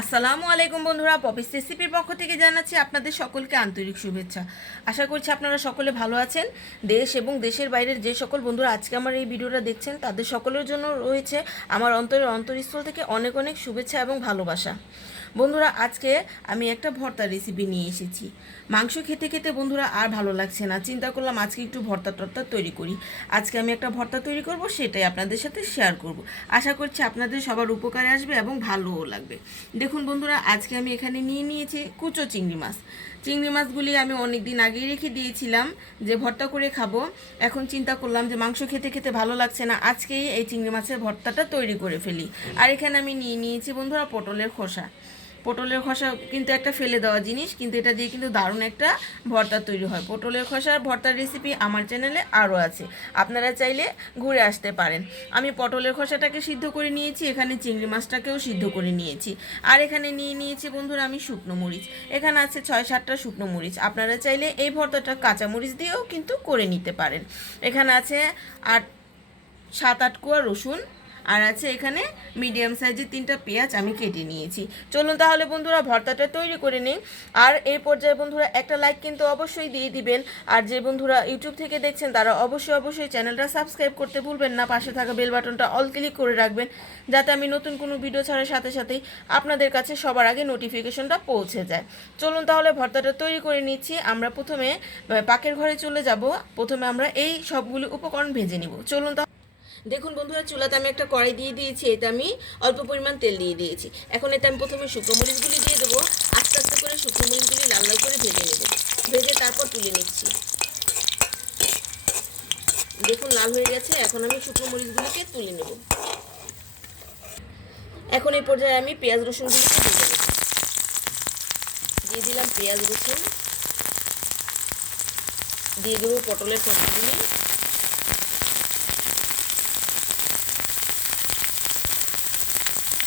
আসসালামু আলাইকুম বন্ধুরা পপিস রেসিপির পক্ষ থেকে জানাচ্ছি আপনাদের সকলকে আন্তরিক শুভেচ্ছা। আশা করছি আপনারা সকলে ভালো আছেন। দেশ এবং দেশের বাইরের যে সকল বন্ধুরা আজকে আমার এই ভিডিওটা দেখছেন, তাদের সকলের জন্য রয়েছে আমার অন্তরের অন্তরস্থল থেকে অনেক অনেক শুভেচ্ছা এবং ভালোবাসা। বন্ধুরা, আজকে আমি একটা ভর্তার রেসিপি নিয়ে এসেছি। মাংস খেতে খেতে বন্ধুরা আর ভালো লাগছে না। চিন্তা করলাম আজকে একটু ভর্তা টর্তা তৈরি করি। আজকে আমি একটা ভর্তা তৈরি করব, সেটাই আপনাদের সাথে শেয়ার করব। আশা করছি আপনাদের সবার উপকারে আসবে এবং ভালোও লাগবে। দেখুন বন্ধুরা, আজকে আমি এখানে নিয়ে নিয়েছি কুচো চিংড়ি মাছ। চিংড়ি মাছগুলি আমি অনেক দিন আগেই রেখে দিয়েছিলাম যে ভর্তা করে খাব। এখন চিন্তা করলাম যে মাংস খেতে খেতে ভালো লাগছে না, আজকেই এই চিংড়ি মাছের ভর্তাটা তৈরি করে ফেলি। আর এখানে আমি নিয়ে নিয়েছি বন্ধুরা পটলের খোসা। পটলের খোসা কিন্তু একটা ফেলে দেওয়া জিনিস, কিন্তু এটা দিয়ে কিন্তু দারুণ একটা ভর্তা তৈরি হয়। পটলের খোসার ভর্তার রেসিপি আমার চ্যানেলে আরও আছে। আপনারা চাইলে ঘুরে আসতে পারেন। আমি পটলের খোসাটাকে সিদ্ধ করে নিয়েছি, এখানে চিংড়ি মাছটাকেও সিদ্ধ করে নিয়েছি। আর এখানে নিয়ে নিয়েছি বন্ধুরা আমি শুকনো মরিচ। এখানে আছে ছয় সাতটা শুকনো মরিচ। আপনারা চাইলে এই ভর্তাটা কাঁচা মরিচ দিয়েও কিন্তু করে নিতে পারেন। এখানে আছে আট, সাত, আট কোয়া রসুন আর আছে এখানে মিডিয়াম সাইজের তিনটা পেঁয়াজ আমি কেটে নিয়েছি। চলুন তাহলে বন্ধুরা ভর্তাটা তৈরি করে নিই। আর এই পর্যায়ে বন্ধুরা একটা লাইক কিন্তু অবশ্যই দিয়ে দিবেন। আর যে বন্ধুরা ইউটিউব থেকে দেখছেন, তারা অবশ্যই অবশ্যই চ্যানেলটা সাবস্ক্রাইব করতে ভুলবেন না। পাশে থাকা বেল বাটনটা অল ক্লিক করে রাখবেন, যাতে আমি নতুন কোনো ভিডিও ছাড়ার সাথে সাথেই আপনাদের কাছে সবার আগে নোটিফিকেশনটা পৌঁছে যায়। চলুন তাহলে ভর্তাটা তৈরি করে নিচ্ছি। আমরা প্রথমে পাকের ঘরে চলে যাব। প্রথমে আমরা এই সবগুলো উপকরণ ভেজে নিব। চলুন তা দেখুন বন্ধুরা, চুলাতে আমি একটা কড়াই দিয়ে দিয়েছি, এতে আমি অল্প পরিমাণ তেল দিয়ে দিয়েছি। এখন এতে আমি প্রথমে শুকনো মরিচগুলি দিয়ে দেবো। আস্তে আস্তে করে শুকনো মরিচগুলি লাল লাল করে ভেজে নেব। ভেজে তারপর তুলে নিচ্ছি। দেখুন, লাল হয়ে গেছে। এখন আমি শুকনো মরিচগুলিকে তুলে নেব। এখন এই পর্যায়ে আমি পেঁয়াজ রসুনগুলিকে ভেজে নেব দিয়ে দিলাম পেঁয়াজ রসুন। দিয়ে দেবো পটলের সবজিগুলি।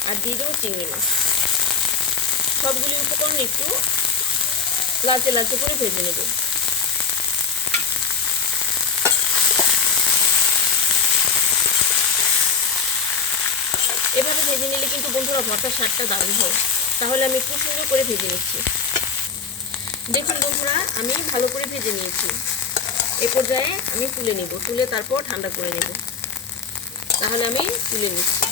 আর দিয়ে দেবো চিংড়ি মাছ। সবগুলি উপকরণ একটু লাচে লাচে করে ভেজে নেব। এভাবে ভেজে নিলে কিন্তু বন্ধুরা ভর্তার স্বাদটা দারুণ হয়। তাহলে আমি খুব সুন্দর করে ভেজে নিচ্ছি। দেখুন বন্ধুরা, আমি ভালো করে ভেজে নিয়েছি। এ পর্যায়ে আমি তুলে নেব। তুলে তারপর ঠান্ডা করে নেব। তাহলে আমি তুলে নিচ্ছি।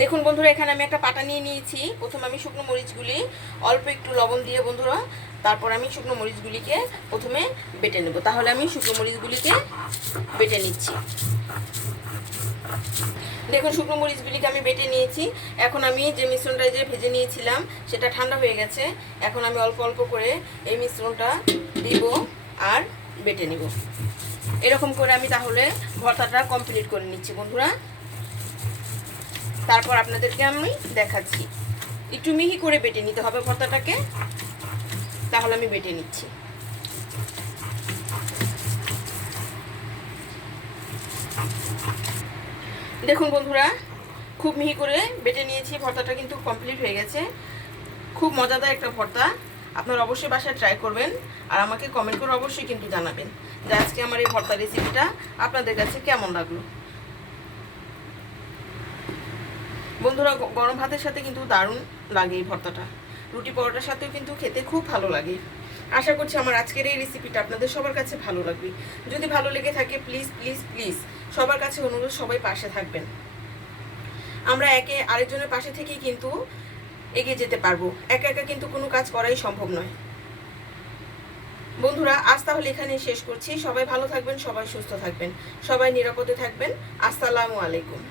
দেখুন বন্ধুরা, এখানে আমি একটা পাটা নিয়ে নিয়েছি। প্রথম আমি শুকনো মরিচগুলি, অল্প একটু লবণ দিয়ে বন্ধুরা, তারপর আমি শুকনো মরিচগুলিকে প্রথমে বেটে নেব। তাহলে আমি শুকনো মরিচগুলিকে বেটে নিচ্ছি। দেখুন, শুকনো মরিচগুলিকে আমি বেটে নিয়েছি। এখন আমি যে মিশ্রণটা যে ভেজে নিয়েছিলাম, সেটা ঠান্ডা হয়ে গেছে। এখন আমি অল্প অল্প করে এই মিশ্রণটা দিব আর বেটে নিব। এরকম করে আমি তাহলে ভর্তাটা কমপ্লিট করে নিচ্ছি বন্ধুরা। তারপর আপনাদেরকে আমি দেখাচ্ছি। একটু মিহি করে বেটে নিতে হবে ভর্তাটাকে। তাহলে আমি বেটে নিচ্ছি। দেখুন বন্ধুরা, খুব মিহি করে বেটে নিয়েছি, ভর্তাটা কিন্তু কমপ্লিট হয়ে গেছে। খুব মজাদার একটা ভর্তা। আপনারা অবশ্যই বাসায় ট্রাই করবেন আর আমাকে কমেন্ট করে অবশ্যই কিন্তু জানাবেন যে আজকে আমার এই ভর্তা রেসিপিটা আপনাদের কাছে কেমন লাগল। বন্ধুরা গরম ভাতের সাথে কিন্তু দারুণ লাগে এই ভর্তাটা। রুটি পরোটার সাথেও কিন্তু খেতে খুব ভালো লাগে। আশা করছি আমার আজকের এই রেসিপিটা আপনাদের সবার কাছে ভালো লাগবে। যদি ভালো লেগে থাকে প্লিজ প্লিজ প্লিজ সবার কাছে অনুরোধ, সবাই পাশে থাকবেন। আমরা একে আরেকজনের পাশে থেকেই কিন্তু এগিয়ে যেতে পারব। একা একা কিন্তু কোনো কাজ করাই সম্ভব নয়। বন্ধুরা, আজ তাহলে এখানে শেষ করছি। সবাই ভালো থাকবেন, সবাই সুস্থ থাকবেন, সবাই নিরাপদে থাকবেন। আসসালামু আলাইকুম।